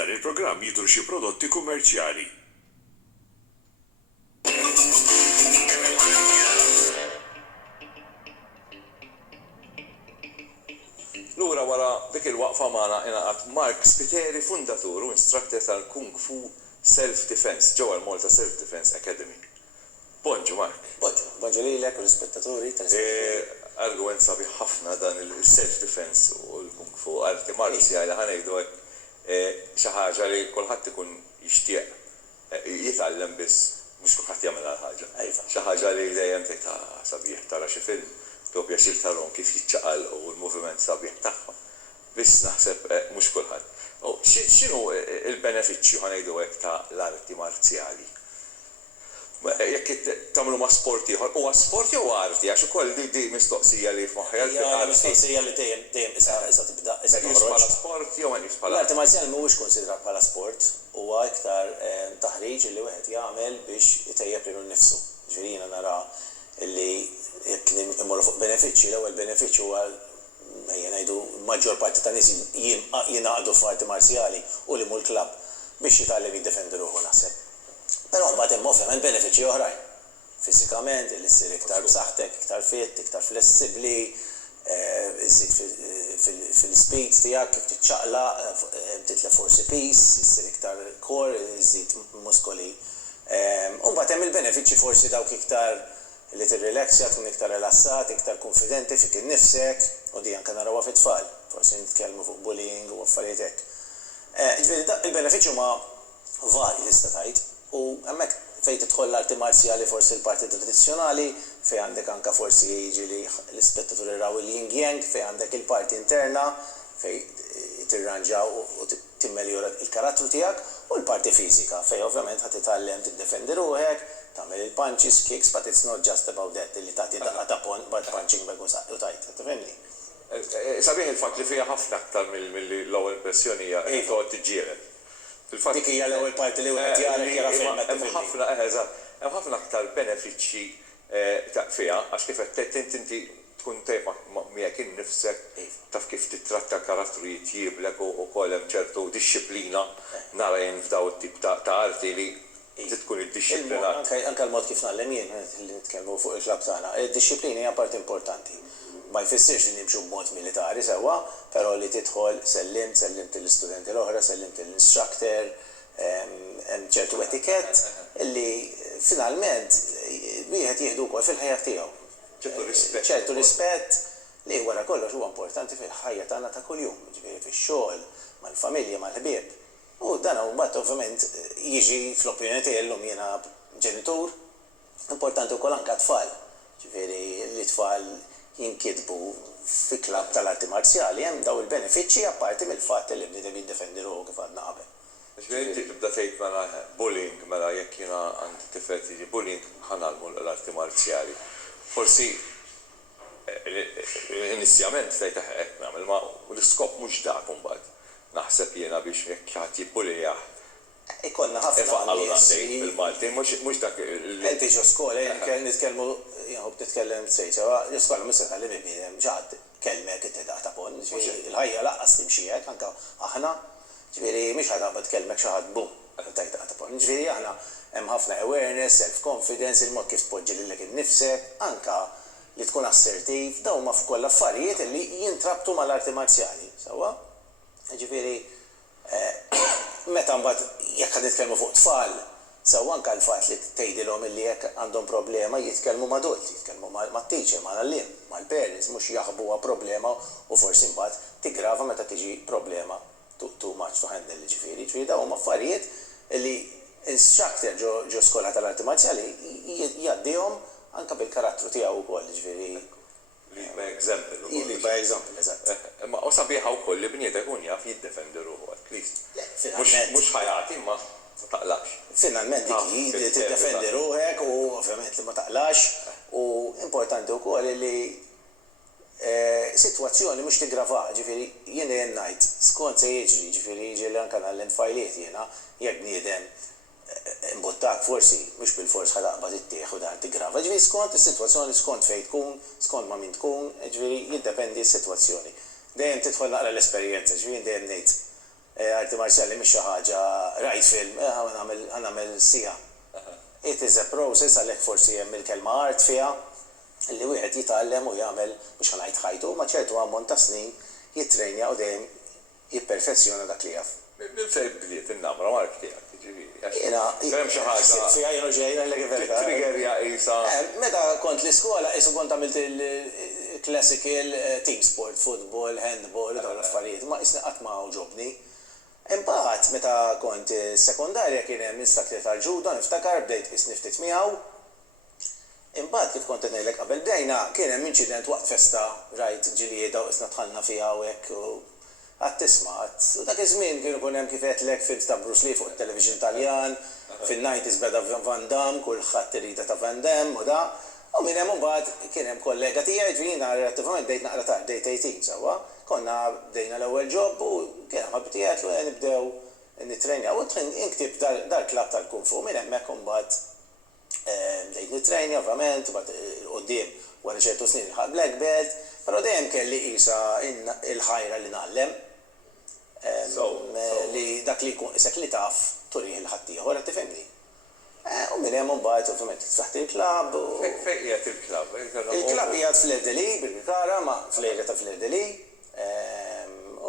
F'dan il-programm jidhru xi prodotti kummerċjali. Lura wara dik il-waqfa magħna ingħaqad Mark Spiteri, fundatur u instructor tal-Kung Fu Self-Defense ġewwa l-Malta Self-Defense Academy. Bonġu Mark. Bonġu lilek u l-ispettaturi Argument sabiħ ħafna dan il-self-defense u l-Kung Fu arti marzjali ħanejdu xi ħaġa li kulħadd ikun jixtieq jitgħallem biss mhux kulħadd jagħmel ħaġa. Xi ħaġa li dejjem tgħid sabiħ tara xi film doppja xil tarom kif jiċċaqal u l-moviment sabiħ tagħha. Biss naħseb mhux kulħadd. X'inhu l-benefiċċju ħanejdu hekk ta' l-arti marzjali? Jekk tagħmlu ma' sport ieħor, huwa sport jew arti għax ukoll di mistoqsija li f'moħħi. Mistoqsija li dejjem issa tibda issa bħala sport jew ma bħala. L-arti marzjali mhuwiex konsidrat bħala sport, huwa iktar taħriġ li wieħed jagħmel biex itejjeb lilu nnifsu. Ġifieri jiena nara li jekk immorru fuq benefiċċji, l-ewwel benefiċċju huwa ejja ngħidu l-maġġor parti ta' nies jingħaqdu f'arti marzjali u li mhu l-klabb biex jitgħallem jiddefendi ruħu naħseb. Però mbagħad hemm ovvjament benefiċċji oħrajn. Fiżikament li ssir iktar b'saħħtek, iktar fit, iktar flessibbli, iżid fil-speed tiegħek kif tiċċaqlaq, titlef forsi peace, issir iktar core, iżid muskoli. U mbagħad hemm il-benefiċċji forsi dawk iktar li tirrilaxja, tkun iktar rilassat, iktar konfidenti fik innifsek, u di anke narawha fit-tfal. Forsi nitkellmu fuq bullying u affarijiet hekk. Ġifieri il-benefiċċju ma varji tista' tgħid. U hemmhekk fejn tidħol l-arti marzjali forsi l-parti tradizzjonali, fejn għandek anke forsi jiġi li l-ispettaturi raw il-yin yang, fejn għandek il-parti interna, fejn tirranġa u timmeljora il-karattru tiegħek, u l-parti fiżika, fejn ovvjament ħadd titgħallem tiddefendi ruħek, tagħmel il-punches, kicks, but it's not just about that, li tagħti daqqa ta' punching bag u tajt, tifhimni. Sabiħ il-fatt li fiha ħafna aktar mill-ewwel impressjoni hija toqgħod tiġġieled. Dik hija l-ewwel parti li wieħed jara hemm ħafna aktar benefiċċji fiha għax kif qed inti tkun tejf miegħek innifsek taf kif titratta karattru jitjieblek u wkoll hemm ċertu dixxilpina nara jien f'daw it-tip ta' arti li tkun iddixxiplinat. Anke l-mod kif nagħlem jien li nitkellmu fuq il-klabb tagħna, id-dixxilpina hija parti importanti. Ma jfissirx li nimxu b'mod militari sewwa, però li tidħol sellimt l-istudenti l-oħra, sellimt l-instructor, hemm ċertu etikett illi finalment wieħed jieħdu wkoll fil-ħajja tiegħu. ċertu rispett li wara kollox huwa importanti fil-ħajja tagħna ta' kuljum, ġifieri fix-xogħol, mal-familja, mal-ħbieb. U dan mbagħad ovvjament jiġi fl-opinjoni tiegħi llum jiena ġenitur, importanti wkoll anke tfal. Ġifieri li tfal jinkitbu fi klabb tal-arti marzjali hemm daw il-benefiċċji apparti mill-fatt li bniedem jiddefendi ruħu kif għadna qabel. Ġifieri inti tibda tgħid mela bullying, mela jekk jiena għandi tifel tiġi bullying ħanalmu l-arti marzjali. Forsi inizjament tgħid hekk nagħmel ma l-iskop mhux dak imbagħad. Naħseb jiena biex jekk ħadd jibbullyjah. Ikollna ħafna nies bil-Malti mhux dak inti ġo skola nitkellmu nitkellem sejċa, l-iskola mhux se tgħallem ibniedem ġad kelmek inti ta' pon, il-ħajja laqqas timxi hekk anke aħna, ġifieri mhix ħadd kelmek xi ħadd bum tajt ta' pon. Ġifieri aħna hemm ħafna awareness, self-confidence, il-mod kif tpoġġi lilek innifsek, anke li tkun assertiv, dawn ma f'koll affarijiet li jintrabtu mal-arti marzjali, sewwa? Ġifieri meta mbagħad jekk qed nitkellmu fuq tfal, sewwa anke l-fatt li tgħidilhom illi jekk għandhom problema jitkellmu ma' adulti, jitkellmu mat-teacher, mal-alliem, mal-parents, mhux jaħbuha problema u forsi mbagħad tigrava meta tiġi problema too much to handle ġifieri. Ġifieri dawn huma affarijiet li instructor ġo skola tal-arti marzjali jgħaddihom anke bil-karattru tiegħu wkoll, ġifieri. Lead by example. Lead by example, eżatt. Ma u sabiħa wkoll li bniedek ikun jaf jiddefendi ruħu at least. Mhux ħajati ma taqlax. Finalment dik tiddefendi ruħek u ovvjament li ma taqlax u importanti wkoll li sitwazzjoni mhux tigrava, ġifieri jien dejjem ngħid skont se jiġri, ġifieri jiġi li anke nagħllem fajliet jiena jekk bniedem imbuttak forsi mhux bil-fors ħadaqbad ittieħ u dan tigrava. Ġifieri skont is-sitwazzjoni, skont fejn tkun, skont ma' min tkun, ġifieri jiddependi s-sitwazzjoni. Dejjem tidħol naqra l-esperjenza, ġifieri dejjem ngħid arti marzjali mhix xi ħaġa rajt film, ħanagħmel sija. It is a process għalhekk forsi hemm il-kelma art fiha li wieħed jitgħallem u jagħmel mhux ħanajt ħajtu ma ċertu ammont ta' snin jittrejnja u dejjem jipperfezzjona dak li jaf. Bil-fejn bliet innamra Mark tiegħek, jiġifieri. Jiena Hemm xi ħaġa. fiha jienu ġejja l Triggerja qisha. Meta kont l-iskola isu kont għamilt il-classical team sport, football, handball, dawn l-affarijiet, ma isna qatt ma ġobni. Imbagħad meta kont sekondarja kien hemm instakli tal-ġudo, niftakar bdejt isni ftit miegħu. Imbagħad kif kont ngħidlek qabel bdejna kien hemm inċident waqt festa rajt ġilieda u isna dħalna fiha u hekk u qatt tisma' u dak iż-żmien kienu kun hemm kif qedlek films ta' Bruce Lee fuq it-television Taljan, fin-90s beda Van Damme, kulħadd irida ta' Van Damme u da. U minn hemm imbagħad kien hemm kollega tiegħi ġifieri relattivament bdejt naqra tard, bdejt 18 sewwa. Konna bdejna l-ewwel ġobb u kien hemm ħabtijiet u nibdew nitrenja u inktib dal-klabb tal-kung fu minn hemmhekk imbagħad bdejt nitrenja ovvjament u bad quddiem wara ċertu snin ħadd black belt, però dejjem kelli qisha il-ħajra li nagħllem li dak li jkun isek li taf turih il-ħadd ieħor qed tifhimni. U minn hemm imbagħad ovvjament taħt il-klabb. Fejn qiegħed il-klabb? Il-klabb qiegħed fl-Erdeli bil-Bikara ma fl-ejja ta' fl-Erdeli.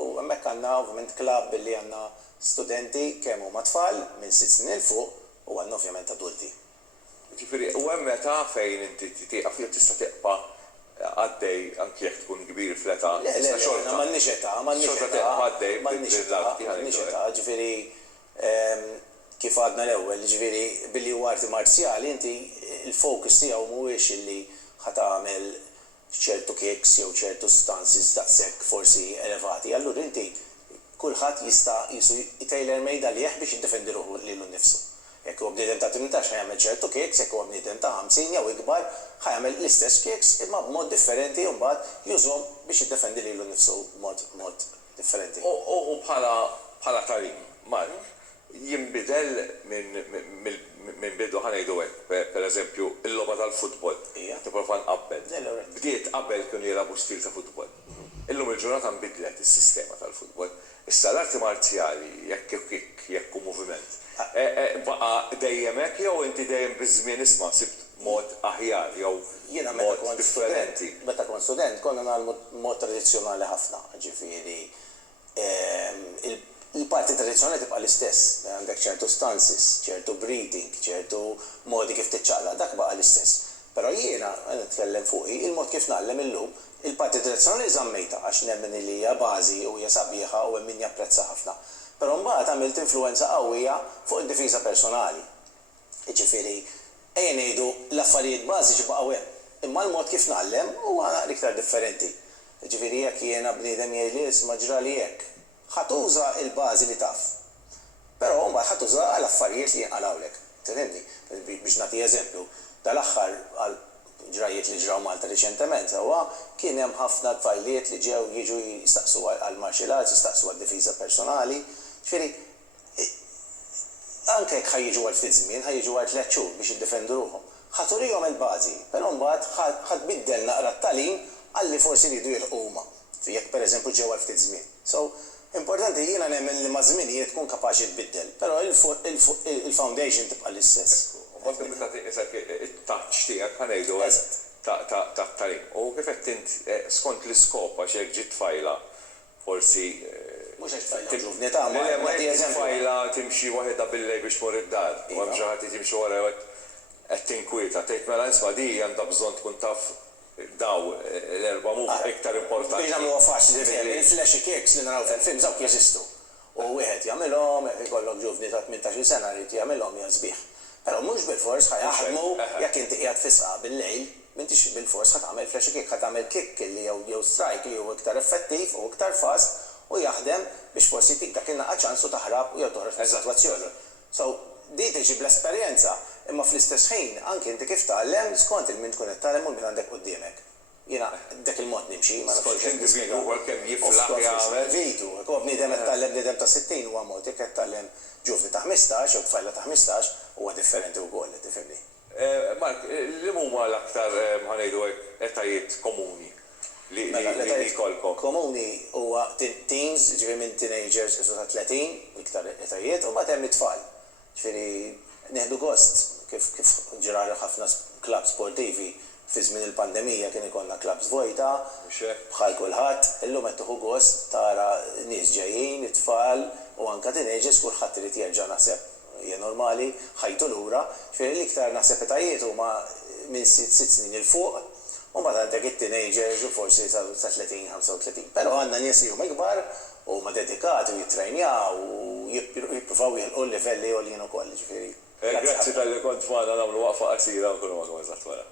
U hemmhekk għandna ovvjament klabb li għandna studenti kemm huma tfal minn 6 snin il fuq u għandna ovvjament adulti. Ġifieri u hemm meta fejn inti tieqaf jew tista' teqpa' għaddej anke jekk tkun kbir fl-età. Le, m'għandniex età, m'għandniex età, ġifieri kif għadna l-ewwel, ġifieri billi huwa arti marzjali inti il-fokus tiegħu mhuwiex illi ħadd tagħmel ċertu kicks jew ċertu stances daqshekk forsi elevati. Allura inti kulħadd jista' jisu jtejler mejda lieħ biex jiddefendi ruħu lilu nnifsu. Jekk huwa bniedem ta' 18 ħajjagħmel ċertu kicks, jekk huwa bniedem ta' 50 jew ikbar ħajjagħmel l-istess kicks imma b'mod differenti u mbagħad jużhom biex jiddefendi lilu nnifsu b'mod differenti. U bħala talim, Mark, jinbidel minn bidu ħanejdu hekk, pereżempju il-logħba tal-futbol. Tipprova nqabbel. Bdiet qabel kienu jilagħbu stil ta' futbol. Illum il-ġurnata nbidlet is-sistema tal-futbol. Issa l-arti marzjali jekk kick, jekk hu moviment. Baqa' dejjem hekk jew inti dejjem biż-żmien isma' sibt mod aħjar jew mod differenti. Meta kont student konna nagħmlu mod tradizzjonali ħafna, ġifieri il-parti tradizzjonali tibqa' l-istess, għandek ċertu stances, ċertu breathing, ċertu modi kif tiċċaqla, dak baqa' l-istess. Però jiena nitkellem fuqi, il-mod kif nagħllem illum, il-parti tradizzjonali żammejta għax nemmen li hija bażi u hija sabiħa u hemm min japprezza ħafna. Però mbagħad għamilt influenza qawwija fuq id-difiża personali. Jiġifieri ejja ngħidu l-affarijiet bażiċi baqgħu hemm, imma l-mod kif nagħllem huwa iktar differenti. Jiġifieri jekk jiena bniedem jgħidli isma' ġrali hekk. ħatuża il-bażi li taf. Però mbagħad ħatuża għal affarijiet li jinqalawlek. Tifhimni? Biex nagħti eżempju, tal-aħħar għal ġrajiet li ġraw Malta riċentement, huwa kien hemm ħafna tfajliet li ġew jiġu jistaqsu għal martial arts, jistaqsu għad difiża personali. Ġifieri anke jekk ħajjiġu għal ftit żmien, ħajjiġu għal 3 xhur biex jiddefendu ruhom. Ħaturihom il-bażi, però mbagħad ħadbiddel naqra t-tagħlim għalli forsi jridu jilħqu huma. Jekk pereżempju ġew għal ftit żmien. So, importanti jiena nemmen li ma' żminijiet tkun kapaċi tbiddel, però il-foundation tibqa' l-istess. Mbagħad meta tiqisek it-taċċ tiegħek ħanejdu ta' talim. U kif qed int skont l-iskop għax jekk ġiet tfajla forsi mhux hekk tfajla ġuvni ta' ma tfajla timxi waħedha bil-lejl biex tmur id-dar. U hemm xi ħadd timxi wara qed tinkwieta. Tgħid mela isma' di għandha bżonn tkun taf daw l-erba' move iktar importanti. Biex nagħmlu faċli il-flashy kicks li naraw fil-film dawk jeżistu. U wieħed jagħmilhom ikollok ġuvni ta' 18 sena rrid jagħmilhom hija sbieħ. Però mhux bil-fors ħajaħdmu jekk inti qiegħed fisqa bil-lejl, m'intix bil-fors ħadd tagħmel flashy kick, ħadd tagħmel kick li jew strike li huwa iktar effettiv u iktar fast u jaħdem biex forsi tik dak il-naqgħa ċansu taħrab u jew toħroġ fis-sitwazzjoni. So di tiġi bl-esperjenza, imma fl-istess ħin anke inti kif tagħllem skont il-min tkun qed tagħlem u min għandek quddiemek. Jiena dak il-mod nimxi, ma nafx individwu wkoll kemm jiflaħ jagħmel. Individwu, hekk bniedem qed tagħllem bniedem ta' 60 huwa mod, jekk qed tagħllem ġuvni ta' 15 jew tfajla ta' 15 huwa differenti wkoll, tifhimni. Mark, li huma l-aktar ħanejdu hekk etajiet komuni li jkollkom. Komuni huwa teens, ġifieri minn teenagers isu ta' 30 iktar etajiet u mbagħad hemm it-tfal. Ġifieri nieħdu gost kif ġraru ħafna klab sportivi fi żmien il-pandemija kien ikollna klabs vojta bħal kulħadd, illum qed tieħu gost tara nies ġejjin, it-tfal u anke teenagers kulħadd irid jerġa' naħseb hija normali, ħajtu lura, ġifieri l-iktar naħseb etajiet huma minn 6 snin il fuq. U mbagħad għandek it-teenagers u forsi sa 30-35. Però għandna nies li huma ikbar u huma dedikati u jittrejnjaw u jippruvaw jilqu l-livelli għoljin ukoll, ġifieri. Grazzi tal-li kont magħna nagħmlu waqfa qasira u nkunu magħhom eżatt wara.